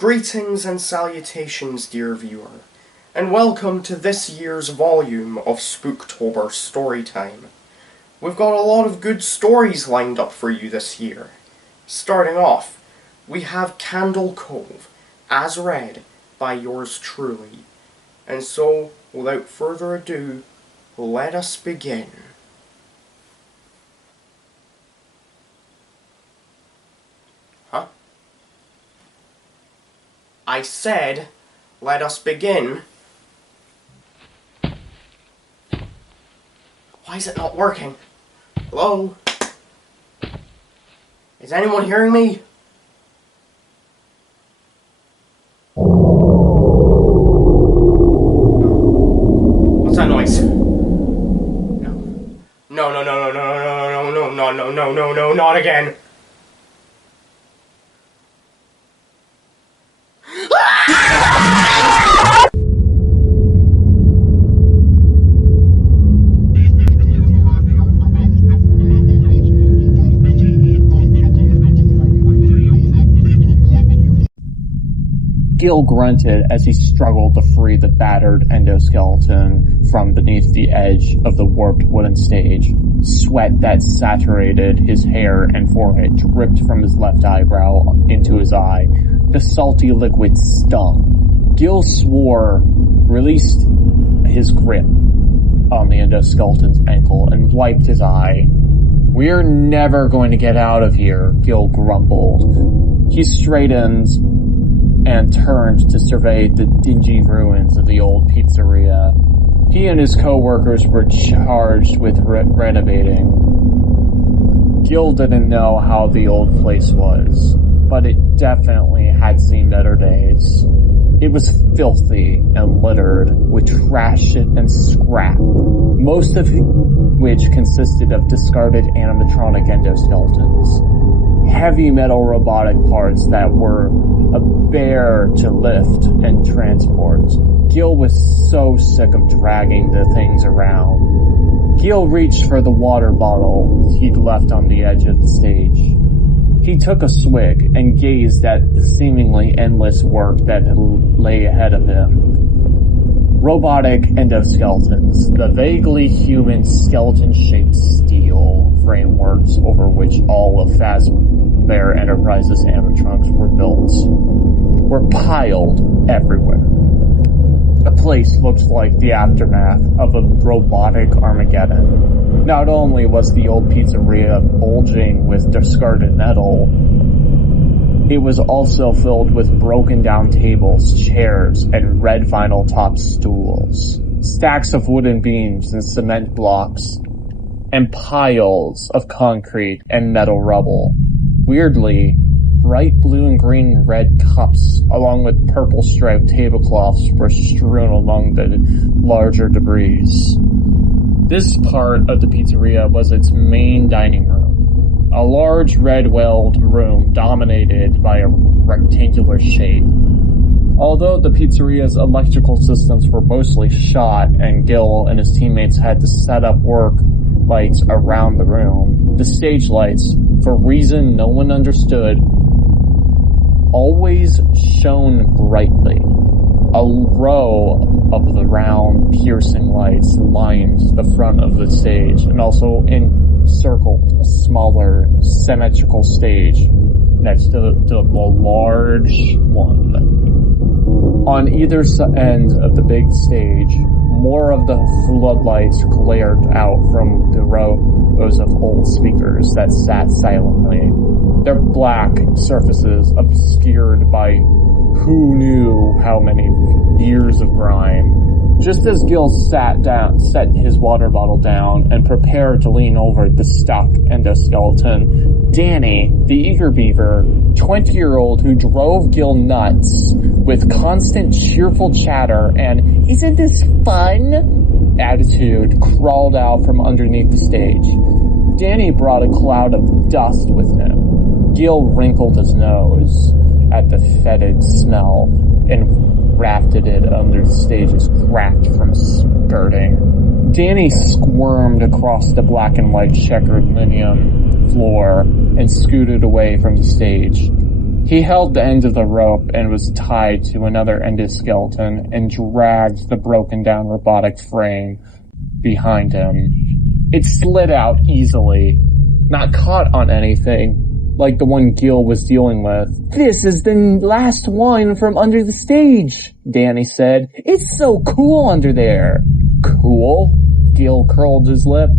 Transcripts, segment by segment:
Greetings and salutations, dear viewer, and welcome to this year's volume of SpookTober Storytime. We've got a lot of good stories lined up for you this year. Starting off, we have Candle Cove, as read by yours truly. And so, without further ado, let us begin. Huh? I said, let us begin. Why is it not working? Hello? Is anyone hearing me? What's that noise? No, not again. Gil grunted as he struggled to free the battered endoskeleton from beneath the edge of the warped wooden stage. Sweat that saturated his hair and forehead dripped from his left eyebrow into his eye. The salty liquid stung. Gil swore, released his grip on the endoskeleton's ankle, and wiped his eye. "We're never going to get out of here," Gil grumbled. He straightened and turned to survey the dingy ruins of the old pizzeria. He and his co-workers were charged with renovating. Gil didn't know how the old place was, but it definitely had seen better days. It was filthy and littered with trash and scrap, most of which consisted of discarded animatronic endoskeletons. Heavy metal robotic parts that were a bear to lift and transport. Gil was so sick of dragging the things around. Gil reached for the water bottle he'd left on the edge of the stage. He took a swig and gazed at the seemingly endless work that lay ahead of him. Robotic endoskeletons, the vaguely human skeleton-shaped steel frameworks over which all of Fazbear Enterprises animatronics were built, were piled everywhere. The place looked like the aftermath of a robotic Armageddon. Not only was the old pizzeria bulging with discarded metal, it was also filled with broken down tables, chairs, and red vinyl topped stools. Stacks of wooden beams and cement blocks, and piles of concrete and metal rubble. Weirdly, bright blue and green and red cups, along with purple striped tablecloths, were strewn among the larger debris. This part of the pizzeria was its main dining room. A large red-walled room dominated by a rectangular shape. Although the pizzeria's electrical systems were mostly shot and Gil and his teammates had to set up work lights around the room, the stage lights, for a reason no one understood, always shone brightly. A row of the round, piercing lights lined the front of the stage and also encircled a smaller, symmetrical stage next to the large one. On either end of the big stage, more of the floodlights glared out from the rows of old speakers that sat silently, their black surfaces obscured by who knew how many years of grime. Just as Gil set his water bottle down and prepared to lean over the stuck endoskeleton, Danny, the eager beaver, 20-year-old who drove Gil nuts with constant cheerful chatter and "isn't this fun?" attitude, crawled out from underneath the stage. Danny brought a cloud of dust with him. Gil wrinkled his nose at the fetid smell and rafted it under the stage's cracked from skirting. Danny squirmed across the black and white checkered linoleum floor and scooted away from the stage. He held the end of the rope and was tied to another endoskeleton and dragged the broken down robotic frame behind him. It slid out easily, not caught on anything, like the one Gil was dealing with. "This is the last one from under the stage," Danny said. "It's so cool under there." "Cool?" Gil curled his lip.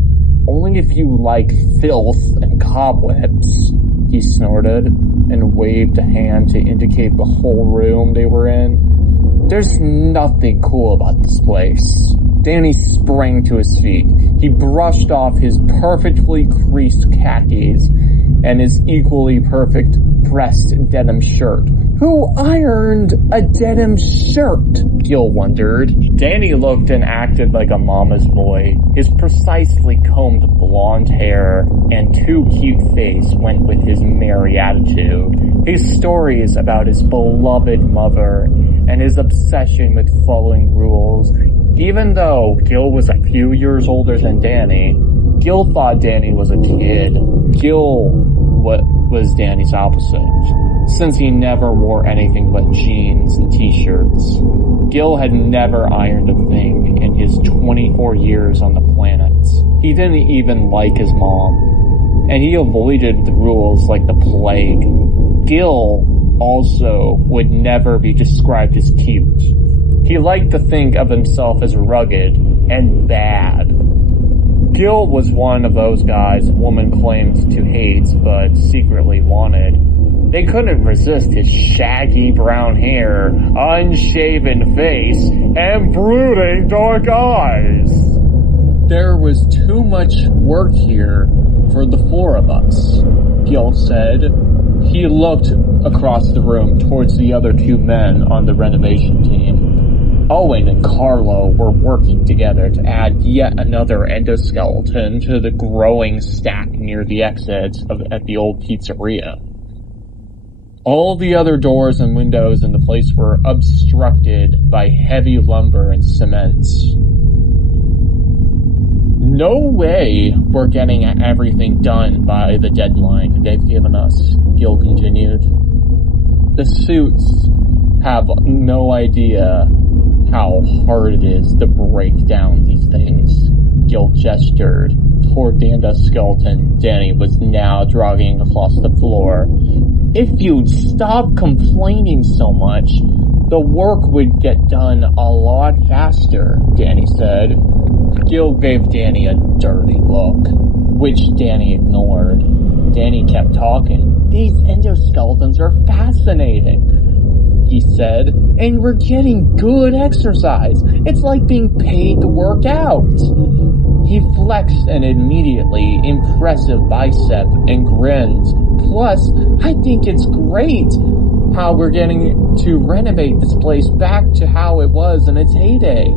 "Only if you like filth and cobwebs," he snorted, and waved a hand to indicate the whole room they were in. "There's nothing cool about this place." Danny sprang to his feet. He brushed off his perfectly creased khakis and his equally perfect pressed denim shirt. "Who ironed a denim shirt?" Gil wondered. Danny looked and acted like a mama's boy. His precisely combed blonde hair and too cute face went with his merry attitude. His stories about his beloved mother and his obsession with following rules. Even though Gil was a few years older than Danny, Gil thought Danny was a kid. Gil was Danny's opposite, since he never wore anything but jeans and t-shirts. Gil had never ironed a thing in his 24 years on the planet. He didn't even like his mom, and he avoided the rules like the plague. Gil also would never be described as cute. He liked to think of himself as rugged and bad. Gil was one of those guys a woman claimed to hate but secretly wanted. They couldn't resist his shaggy brown hair, unshaven face, and brooding dark eyes. "There was too much work here for the four of us," Gil said. He looked across the room towards the other two men on the renovation team. Owen and Carlo were working together to add yet another endoskeleton to the growing stack near the exit at the old pizzeria. All the other doors and windows in the place were obstructed by heavy lumber and cement. "No way we're getting everything done by the deadline they've given us," Gil continued. "The suits have no idea how hard it is to break down these things." Gil gestured toward the endoskeleton Danny was now dragging across the floor. "If you'd stop complaining so much, the work would get done a lot faster," Danny said. Gil gave Danny a dirty look, which Danny ignored. Danny kept talking. "These endoskeletons are fascinating," he said, "and we're getting good exercise. It's like being paid to work out." He flexed an immediately impressive bicep and grinned. "Plus, I think it's great how we're getting to renovate this place back to how it was in its heyday.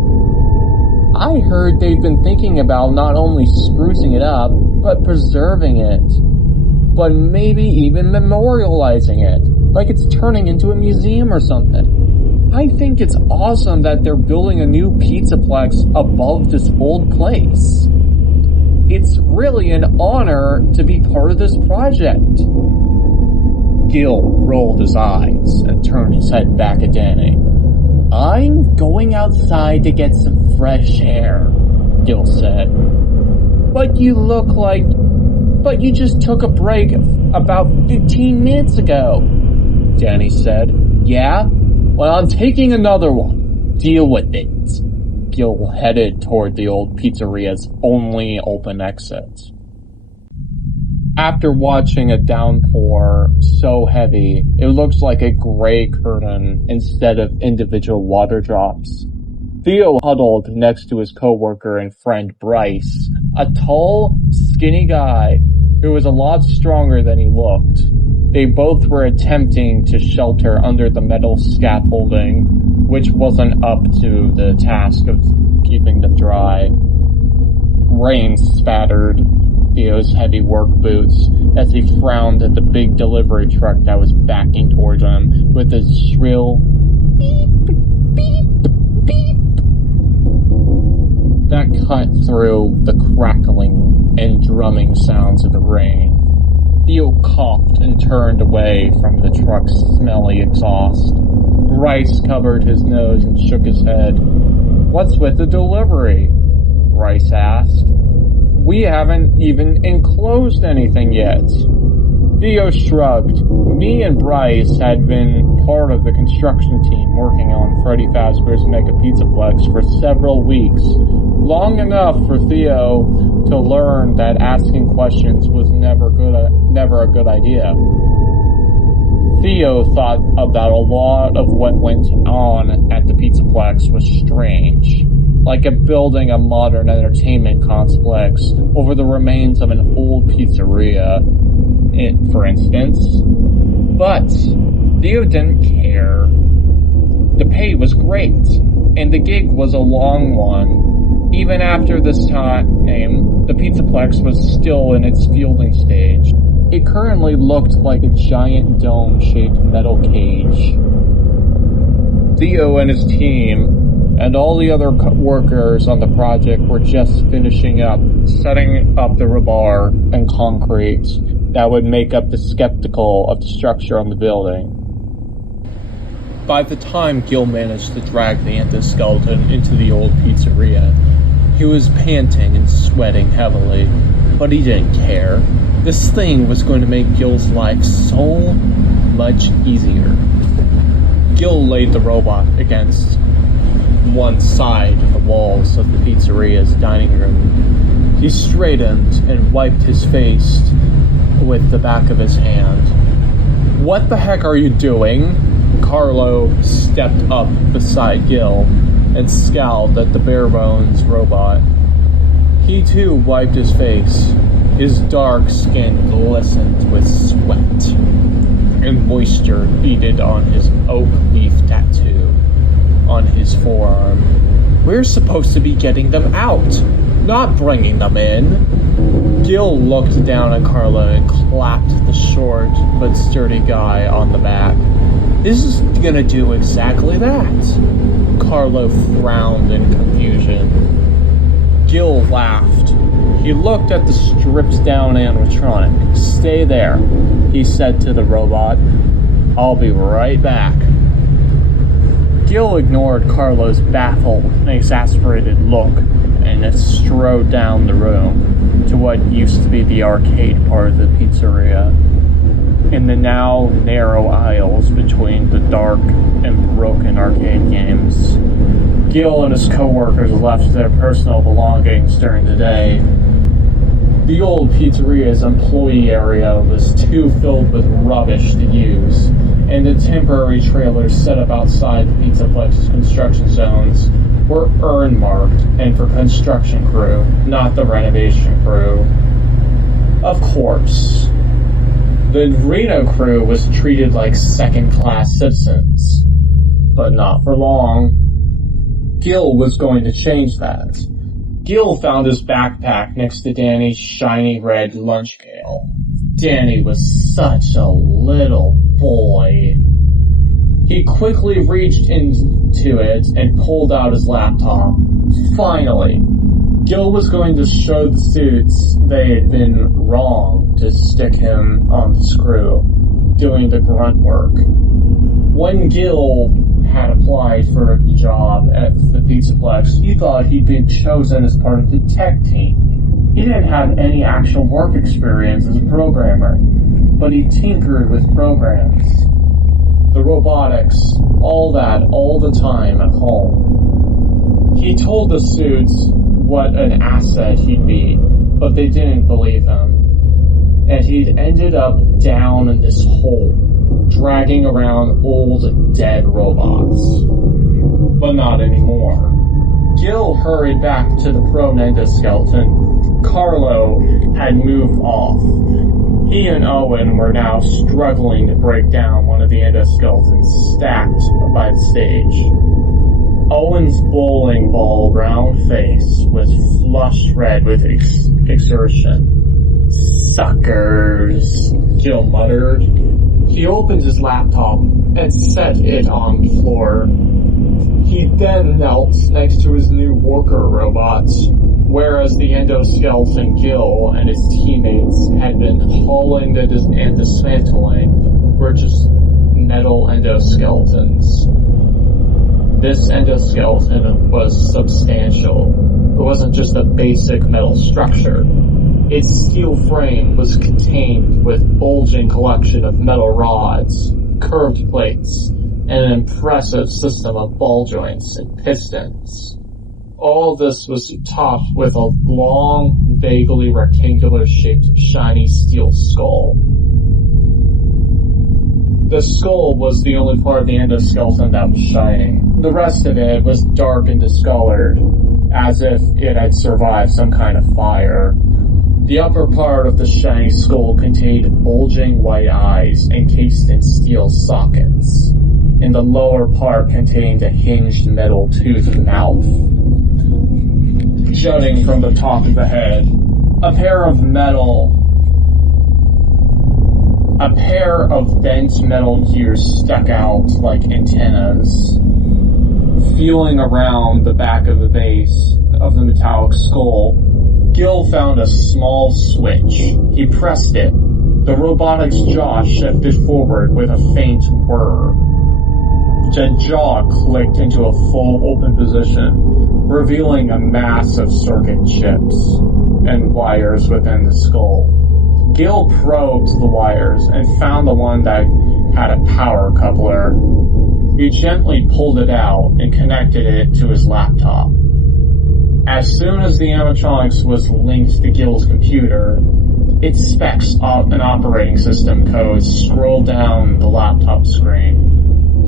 I heard they've been thinking about not only sprucing it up, but preserving it. But maybe even memorializing it, like it's turning into a museum or something. I think it's awesome that they're building a new pizzaplex above this old place. It's really an honor to be part of this project." Gil rolled his eyes and turned his head back at Danny. "I'm going outside to get some fresh air," Gil said. But you just took a break about 15 minutes ago," Danny said. "Yeah? Well, I'm taking another one. Deal with it." Gil headed toward the old pizzeria's only open exit. After watching a downpour so heavy, it looks like a gray curtain instead of individual water drops. Theo huddled next to his coworker and friend Bryce, a tall, skinny guy who was a lot stronger than he looked. They both were attempting to shelter under the metal scaffolding, which wasn't up to the task of keeping them dry. Rain spattered Theo's heavy work boots as he frowned at the big delivery truck that was backing toward him with a shrill beep, beep, beep that cut through the crackling and drumming sounds of the rain. Theo coughed and turned away from the truck's smelly exhaust. Bryce covered his nose and shook his head. "What's with the delivery?" Bryce asked. "We haven't even enclosed anything yet." Theo shrugged. Me and Bryce had been part of the construction team working on Freddy Fazbear's Mega Pizzaplex for several weeks, long enough for Theo to learn that asking questions was never a good idea. Theo thought about a lot of what went on at the Pizzaplex was strange, like building a modern entertainment complex over the remains of an old pizzeria, for instance. But Theo didn't care. The pay was great, and the gig was a long one. Even after this time, the Pizzaplex was still in its fielding stage. It currently looked like a giant dome-shaped metal cage. Theo and his team and all the other workers on the project were just finishing up setting up the rebar and concrete that would make up the skeptical of the structure on the building. By the time Gil managed to drag the endoskeleton into the old pizzeria, he was panting and sweating heavily, but he didn't care. This thing was going to make Gil's life so much easier. Gil laid the robot against one side of the walls of the pizzeria's dining room. He straightened and wiped his face with the back of his hand. "What the heck are you doing?" Carlo stepped up beside Gil and scowled at the bare-bones robot. He too wiped his face. His dark skin glistened with sweat, and moisture beaded on his oak leaf tattoo on his forearm. "We're supposed to be getting them out, not bringing them in." Gil looked down at Carlo and clapped the short but sturdy guy on the back. "This is gonna do exactly that." Carlo frowned in confusion. Gil laughed. He looked at the stripped-down animatronic. "Stay there," he said to the robot. "I'll be right back." Gil ignored Carlo's baffled and exasperated look and strode down the room to what used to be the arcade part of the pizzeria. In the now narrow aisles between the dark and broken arcade games, Gil and his co-workers left their personal belongings during the day. The old pizzeria's employee area was too filled with rubbish to use, and the temporary trailers set up outside the Pizzaplex's construction zones were urn-marked and for construction crew, not the renovation crew. Of course, the Reno crew was treated like second-class citizens, but not for long. Gil was going to change that. Gil found his backpack next to Danny's shiny red lunch pail. Danny was such a little boy. He quickly reached into it and pulled out his laptop. Finally, Gil was going to show the suits they had been wrong to stick him on the screw, doing the grunt work. When Gil had applied for a job at the Pizzaplex, he thought he'd been chosen as part of the tech team. He didn't have any actual work experience as a programmer, but he tinkered with programs, the robotics, all that, all the time at home. He told the suits what an asset he'd be, but they didn't believe him. And he'd ended up down in this hole, dragging around old, dead robots. But not anymore. Gil hurried back to the prone endoskeleton. Carlo had moved off. He and Owen were now struggling to break down one of the endoskeletons stacked by the stage. Owen's bowling ball round face was flushed red with exertion. "Suckers," Gil muttered. He opened his laptop and set it on the floor. He then knelt next to his new worker robots, whereas the endoskeleton Gil and his teammates had been hauling and dismantling were just metal endoskeletons. This endoskeleton was substantial. It wasn't just a basic metal structure. Its steel frame was contained with bulging collection of metal rods, curved plates, and an impressive system of ball joints and pistons. All this was topped with a long, vaguely rectangular-shaped, shiny steel skull. The skull was the only part of the endoskeleton that was shining. The rest of it was dark and discolored, as if it had survived some kind of fire. The upper part of the shiny skull contained bulging white eyes encased in steel sockets, and the lower part contained a hinged metal toothed mouth. Jutting from the top of the head, a pair of bent metal gears stuck out like antennas. Feeling around the back of the base of the metallic skull, Gil found a small switch. He pressed it. The robotic's jaw shifted forward with a faint whir. The jaw clicked into a full open position, revealing a mass of circuit chips and wires within the skull. Gil probed the wires and found the one that had a power coupler. He gently pulled it out and connected it to his laptop. As soon as the animatronics was linked to Gil's computer, its specs and operating system codes scrolled down the laptop screen.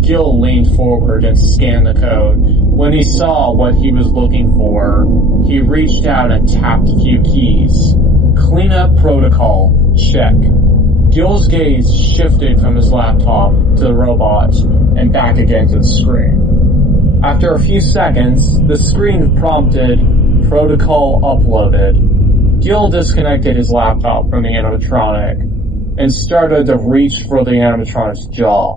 Gil leaned forward and scanned the code. When he saw what he was looking for, he reached out and tapped a few keys. Cleanup protocol, check. Gil's gaze shifted from his laptop to the robot and back again to the screen. After a few seconds, the screen prompted protocol uploaded. Gil disconnected his laptop from the animatronic and started to reach for the animatronic's jaw,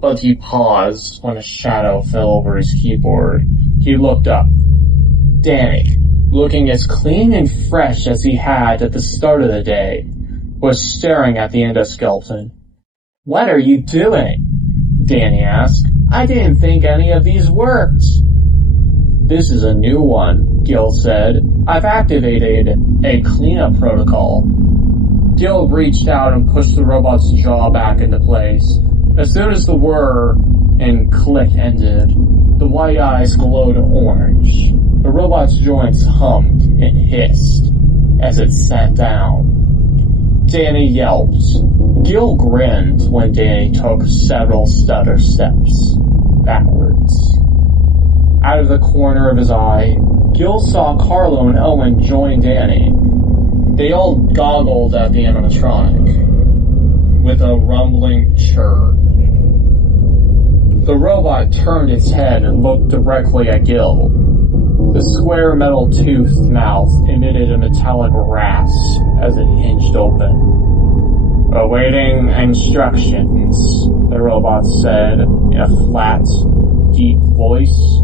but he paused when a shadow fell over his keyboard. He looked up. Danny, looking as clean and fresh as he had at the start of the day, was staring at the endoskeleton. What are you doing? Danny asked. I didn't think any of these worked. This is a new one, Gil said. I've activated a cleanup protocol. Gil reached out and pushed the robot's jaw back into place. As soon as the whir and click ended, the white eyes glowed orange. The robot's joints hummed and hissed as it sat down. Danny yelped. Gil grinned when Danny took several stutter steps backwards. Out of the corner of his eye, Gil saw Carlo and Owen join Danny. They all goggled at the animatronic with a rumbling chirr. The robot turned its head and looked directly at Gil. The square metal-toothed mouth emitted a metallic rasp as it hinged open. Awaiting instructions, the robot said in a flat, deep voice.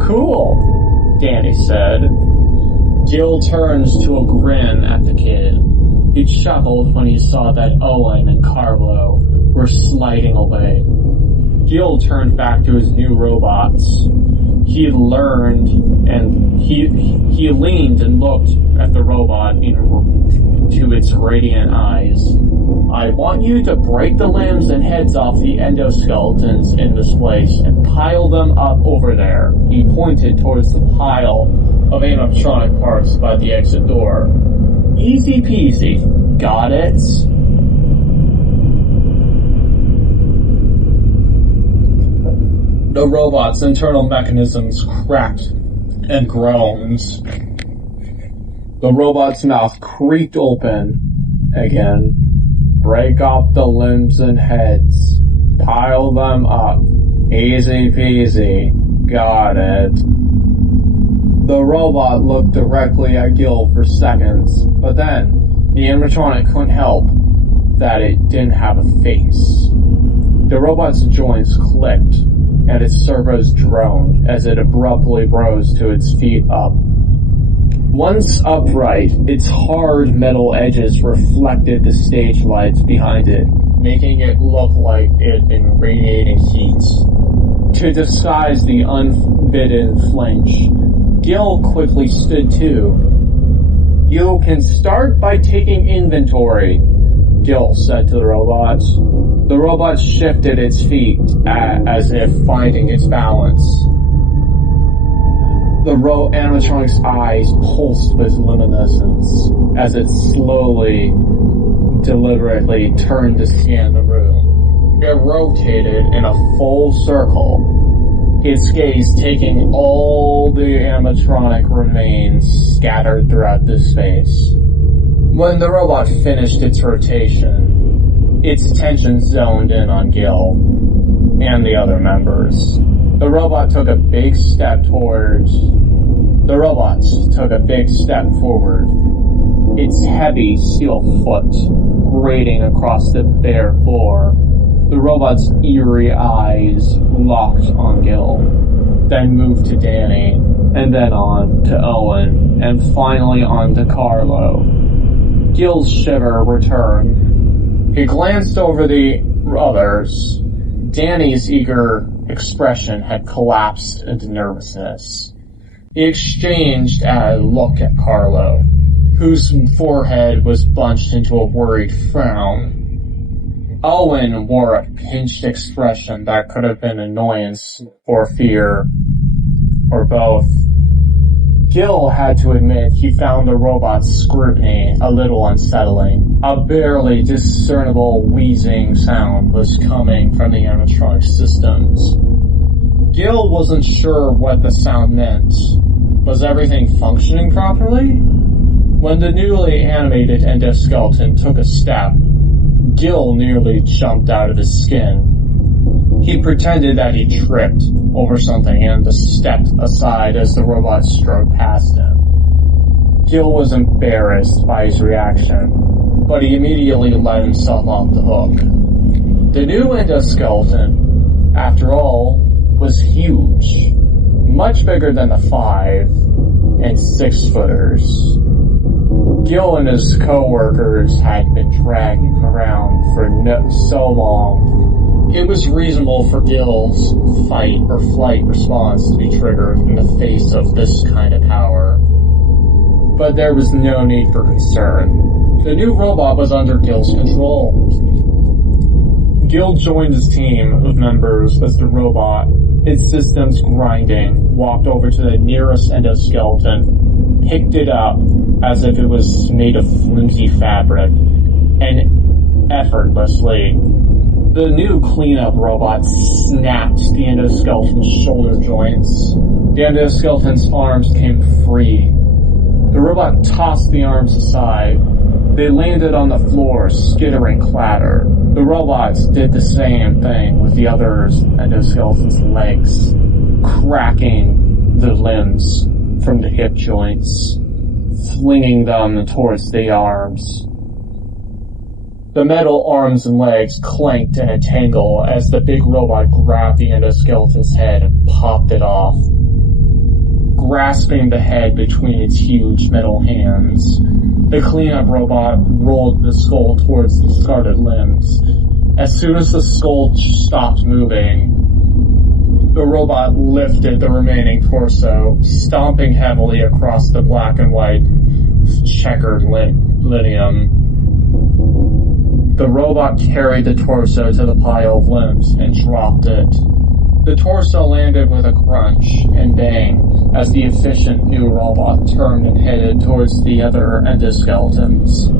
Cool, Danny said. Gil turned to a grin at the kid. He chuckled when he saw that Owen and Carlo were sliding away. Gil turned back to his new robots. He leaned and looked at the robot into its radiant eyes. I want you to break the limbs and heads off the endoskeletons in this place and pile them up over there. He pointed towards the pile of animatronic parts by the exit door. Easy peasy. Got it? The robot's internal mechanisms cracked and groaned. The robot's mouth creaked open again. Break off the limbs and heads. Pile them up. Easy peasy. Got it. The robot looked directly at Gil for seconds, but then the animatronic couldn't help that it didn't have a face. The robot's joints clicked and its servos droned as it abruptly rose to its feet up. Once upright, its hard metal edges reflected the stage lights behind it, making it look like it had been radiating heat. To disguise the unbidden flinch, Gil quickly stood to. "You can start by taking inventory," Gil said to the robots. The robot shifted its feet as if finding its balance. The animatronic's eyes pulsed with luminescence as it slowly, deliberately turned to scan the room. It rotated in a full circle, its gaze taking all the animatronic remains scattered throughout the space. When the robot finished its rotation, its attention zoned in on Gil and the other members. The robots took a big step forward. Its heavy steel foot grating across the bare floor. The robot's eerie eyes locked on Gil, then moved to Danny, and then on to Owen, and finally on to Carlo. Gil's shiver returned. He glanced over the others. Danny's eager expression had collapsed into nervousness. He exchanged a look at Carlo, whose forehead was bunched into a worried frown. Owen wore a pinched expression that could have been annoyance or fear, or both. Gil had to admit he found the robot's scrutiny a little unsettling. A barely discernible wheezing sound was coming from the animatronic systems. Gil wasn't sure what the sound meant. Was everything functioning properly? When the newly animated endoskeleton took a step, Gil nearly jumped out of his skin. He pretended that he tripped over something and stepped aside as the robot strode past him. Gil was embarrassed by his reaction, but he immediately let himself off the hook. The new endoskeleton, after all, was huge, much bigger than the 5 and 6-footers. Gil and his co-workers had been dragging around for so long. It was reasonable for Gil's fight or flight response to be triggered in the face of this kind of power. But there was no need for concern. The new robot was under Gil's control. Gil joined his team of members as the robot, its systems grinding, walked over to the nearest endoskeleton, picked it up as if it was made of flimsy fabric, and effortlessly, the new cleanup robot snapped the endoskeleton's shoulder joints. The endoskeleton's arms came free. The robot tossed the arms aside. They landed on the floor, skittering clatter. The robots did the same thing with the other endoskeleton's legs, cracking the limbs from the hip joints, flinging them towards the arms. The metal arms and legs clanked in a tangle as the big robot grabbed the endoskeleton's head and popped it off. Grasping the head between its huge metal hands, the cleanup robot rolled the skull towards the scarred limbs. As soon as the skull stopped moving, the robot lifted the remaining torso, stomping heavily across the black and white checkered linoleum. The robot carried the torso to the pile of limbs and dropped it. The torso landed with a crunch and bang as the efficient new robot turned and headed towards the other endoskeletons.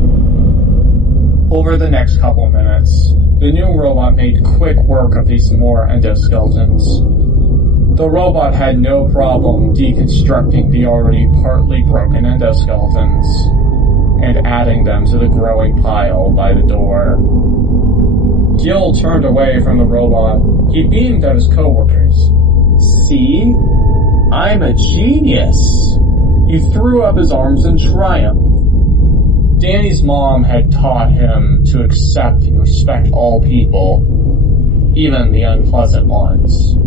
Over the next couple minutes, the new robot made quick work of these more endoskeletons. The robot had no problem deconstructing the already partly broken endoskeletons and adding them to the growing pile by the door. Gil turned away from the robot. He beamed at his coworkers. "See? I'm a genius!" He threw up his arms in triumph. Danny's mom had taught him to accept and respect all people, even the unpleasant ones.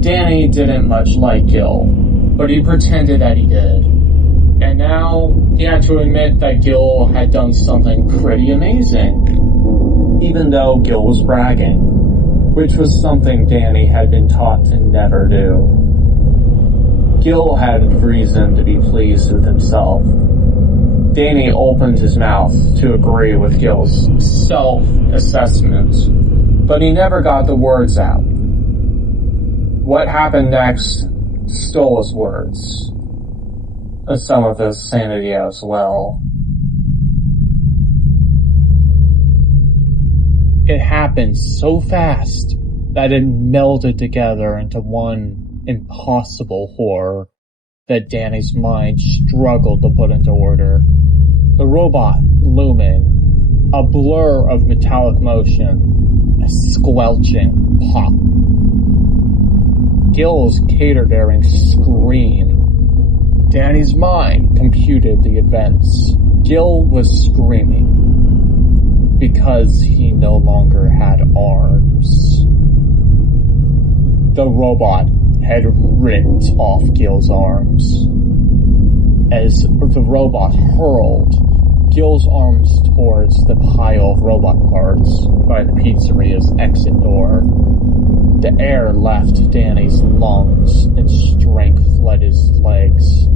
Danny didn't much like Gil, but he pretended that he did. And now he had to admit that Gil had done something pretty amazing, even though Gil was bragging, which was something Danny had been taught to never do. Gil had reason to be pleased with himself. Danny opened his mouth to agree with Gil's self-assessment, but he never got the words out. What happened next stole his words, and some of his sanity as well. It happened so fast that it melded together into one impossible horror that Danny's mind struggled to put into order. The robot looming, a blur of metallic motion, a squelching pop. Gil's cater-daring scream. Danny's mind computed the events. Gil was screaming because he no longer had arms. The robot had ripped off Gil's arms. As the robot hurled Gil's arms towards the pile of robot parts by the pizzeria's exit door, the air left Danny's lungs and strength fled his legs.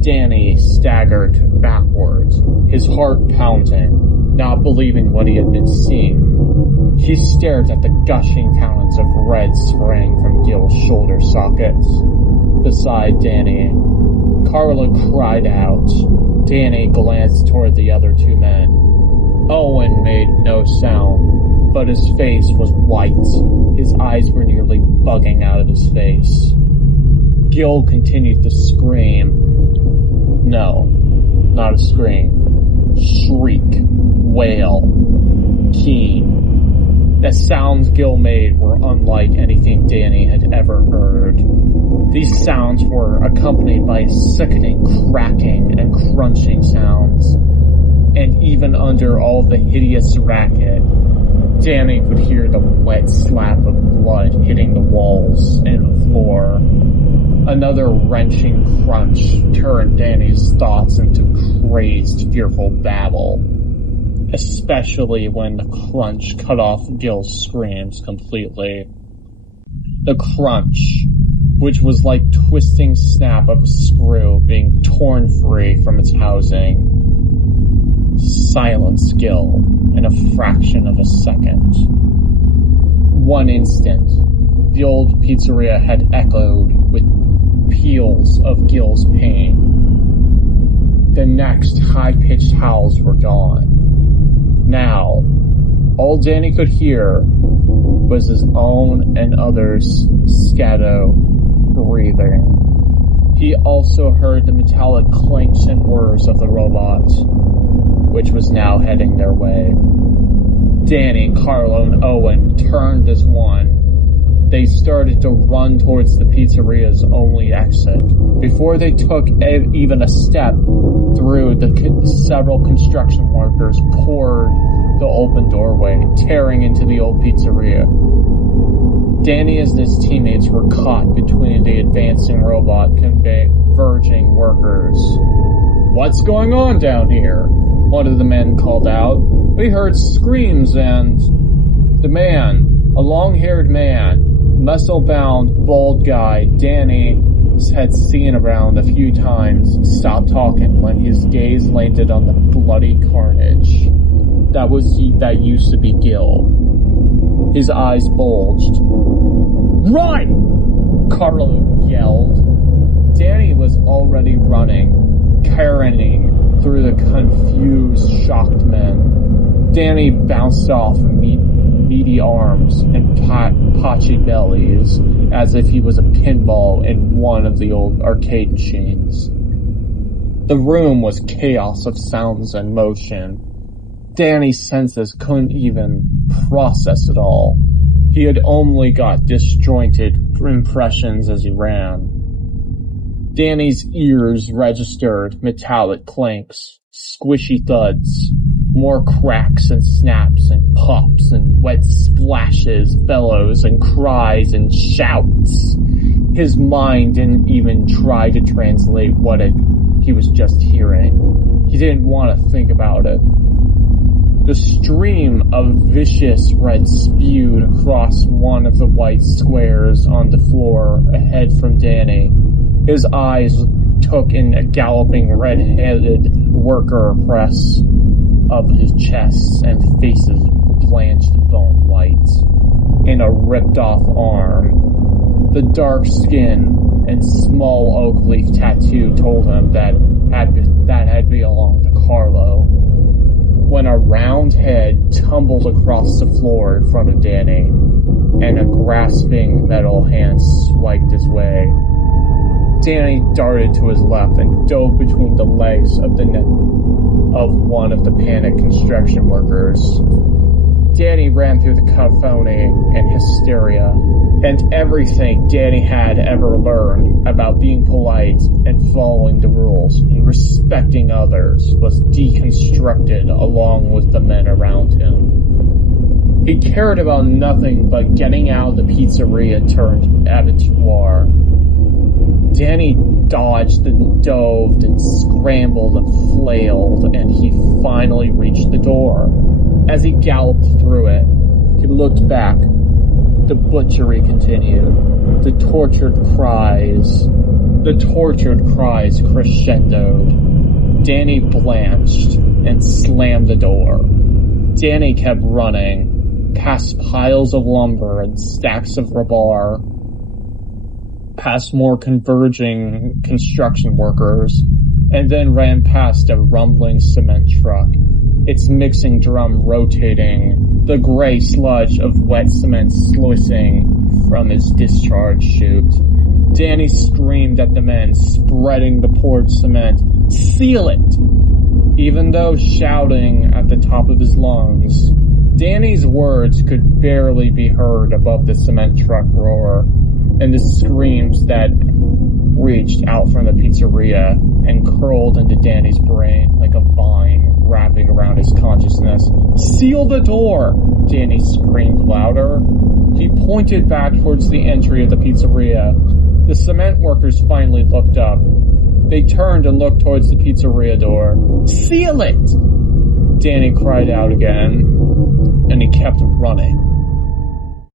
Danny staggered backwards, his heart pounding, not believing what he had been seeing. He stared at the gushing fountains of red spraying from Gil's shoulder sockets. Beside Danny, Carla cried out. Danny glanced toward the other two men. Owen made no sound, but his face was white. His eyes were nearly bugging out of his face. Gil continued to scream. No, not a scream. Shriek, wail, keen. The sounds Gil made were unlike anything Danny had ever heard. These sounds were accompanied by sickening cracking and crunching sounds. And even under all the hideous racket, Danny could hear the wet slap of blood hitting the walls and the floor. Another wrenching crunch turned Danny's thoughts into crazed, fearful babble, especially when the crunch cut off Gil's screams completely. The crunch, which was like twisting snap of a screw being torn free from its housing, silenced Gil in a fraction of a second. One instant, the old pizzeria had echoed with peals of Gil's pain. The next, high-pitched howls were gone. Now, all Danny could hear was his own and others' scatto breathing. He also heard the metallic clinks and whirs of the robot, which was now heading their way. Danny, Carlo, and Owen turned as one. They started to run towards the pizzeria's only exit. Before they took even a step through, several construction workers poured the open doorway, tearing into the old pizzeria. Danny and his teammates were caught between the advancing robot converging workers. "What's going on down here?" one of the men called out. "We heard screams and..." The man, a long-haired man, muscle-bound, bald guy Danny had seen around a few times, stopped talking when his gaze landed on the bloody carnage. That used to be Gil. His eyes bulged. "Run!" Carlo yelled. Danny was already running, careening through the confused, shocked men. Danny bounced off meaty arms and patchy bellies as if he was a pinball in one of the old arcade machines. The room was chaos of sounds and motion. Danny's senses couldn't even process it all. He had only got disjointed impressions as he ran. Danny's ears registered metallic clanks, squishy thuds, More cracks and snaps and pops and wet splashes, bellows and cries and shouts. His mind didn't even try to translate what he was just hearing. He didn't want to think about it. The stream of vicious red spewed across one of the white squares on the floor ahead from Danny. His eyes took in a galloping red-headed worker press of his chest and faces blanched bone white. In a ripped-off arm, the dark skin and small oak leaf tattoo told him that had belonged to Carlo. When a round head tumbled across the floor in front of Danny, and a grasping metal hand swiped his way, Danny darted to his left and dove between the legs of one of the panicked construction workers. Danny ran through the cacophony and hysteria, and everything Danny had ever learned about being polite and following the rules and respecting others was deconstructed along with the men around him. He cared about nothing but getting out of the pizzeria turned abattoir. Danny dodged and dove and scrambled and flailed, and he finally reached the door. As he galloped through it, he looked back. The butchery continued. The tortured cries crescendoed. Danny blanched and slammed the door. Danny kept running, past piles of lumber and stacks of rebar, past more converging construction workers, and then ran past a rumbling cement truck, its mixing drum rotating, the gray sludge of wet cement sluicing from its discharge chute. Danny screamed at the men spreading the poured cement, "Seal it!" Even though shouting at the top of his lungs, Danny's words could barely be heard above the cement truck roar and the screams that reached out from the pizzeria and curled into Danny's brain like a vine wrapping around his consciousness. "Seal the door!" Danny screamed louder. He pointed back towards the entry of the pizzeria. The cement workers finally looked up. They turned and looked towards the pizzeria door. "Seal it!" Danny cried out again, and he kept running.